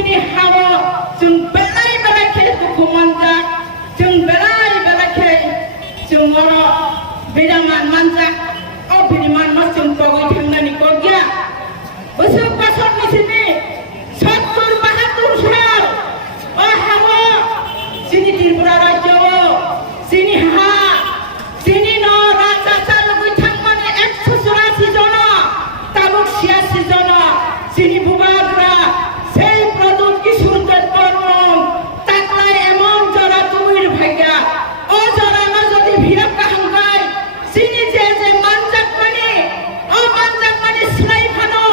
sini hawa jeng belai belai buku manjak jeng belai belai jeng oro bidangan manjak oh bidangan mas jeng pogoi thangani kogya besok pasok di sini Satur Bahatur Sal oh hawa sini Tripura Raja sini ha sini no raja salugui thangmani 184 jona tabuk 86 jona sini bubagra sei প্রদুত কিশোরদের বর্ণন তাকলাই এমন যারা তুমির ভাইয়া ও যারা না যদি ভিড়ক কাহাঙ্গাই সিনি যে মানজাক মানে স্লাই ফানো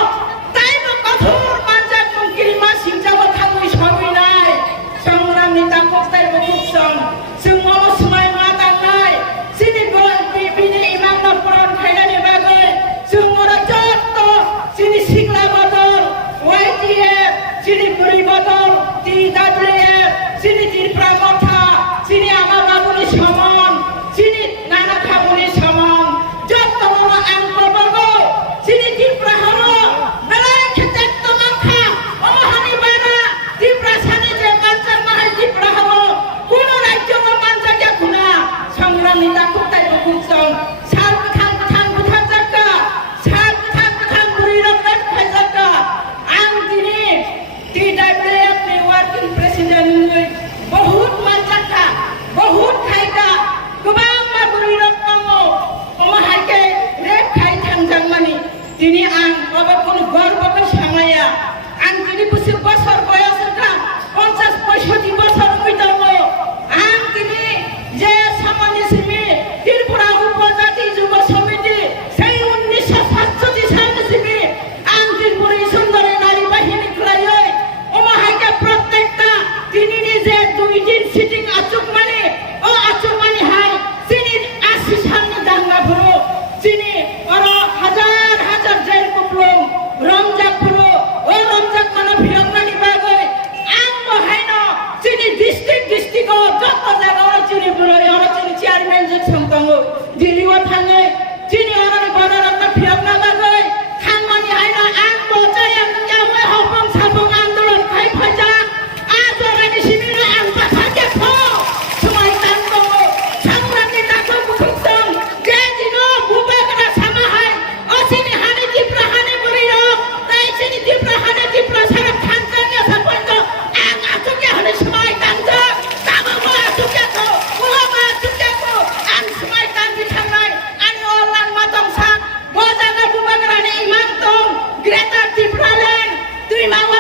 তাইবো কঠোর মানজাক মঙ্কিরি মা সিংজাবো থাকুই সবই নাই সংগ্রাম নিতা কস্তাইবো কুকসং সুমো সুমাই মা তাঙ্গাই সিনি বিনি ইমাম না পুরান খাইলানি বাগৈ সুমরা যত সিনি শিকলা বদল YTF sini Puri Botol, TWF, sini Tripura Motha, sini Ama Babuni Samon, sini Nana Khabuni Samon, joto mono angko bago, sini Tripura Halo, belai ketek tomangkha, omahani bara, Tripura sani je manjar mahai Tripura Halo, kuno rajyo mo manjar ya kuna, সংগ্রাম নিতা কুতাই বকুসং, sal buthang jaka, sal buthang buri rokat khai jaka, ang dini TWF ni working president ni बहुत manjaka बहुत khaika gobang ma buri rokamo omahai ke rek khai thangjang mani tini ang baba kono gorbo ke samaya ang tini busuk bosor boyos ka 50 65 bosor হইতামো ang tini je samani simi Tripura উপজাতি যুব সমিতি সেই 1947 সালে simi ang Tripura সুন্দরী নারী বাহিনী খুলাই ওমাহাইকে প্রত্যেকটা তিনি নিজে 2 দিন সিটিং আচুক মানে ও আচুক মানে হাই তিনি 80 সামনে দাঙ্গা ভরো তিনি আর হাজার হাজার জেল কুপলং রমজাক ভরো ও রমজাক মানে ভিরংনানি বাগৈ আং বহাইনো তিনি ডিস্ট্রিক্ট যত জায়গা চিনি ভরো আর চিনি চেয়ারম্যান যে সংতঙ্গ দিল্লিও থাঙ্গে তিনি অনানি বাজারটা ভিরংনা বাগৈ থাংমানি হাইনা আং বজাই আং ইয়াওয়ে হপং সাপং আন্দোলন খাই ফাজা আজরানি শিবিরে আং পাখাকে ফো সময় তাঙ্গো সংগ্রামী তাকো মুখুসং যে দিনো বুবাগরা সামাহাই অসিনি হানি Tripura হানি বরিরো তাই সিনি Tripura সারা খানকানিয়া সাপন্দ আং আচুকে হলে সময় তাঙ্গা তামামো আচুকে তো উলামা আচুকে তো আং সময় তাঙ্গি থাঙ্গাই আনি অলাং মাতং সাক বজাগা বুবাগরানি ইমাম তং গ্রেটার Tripura ল্যান্ড তুই মাওয়া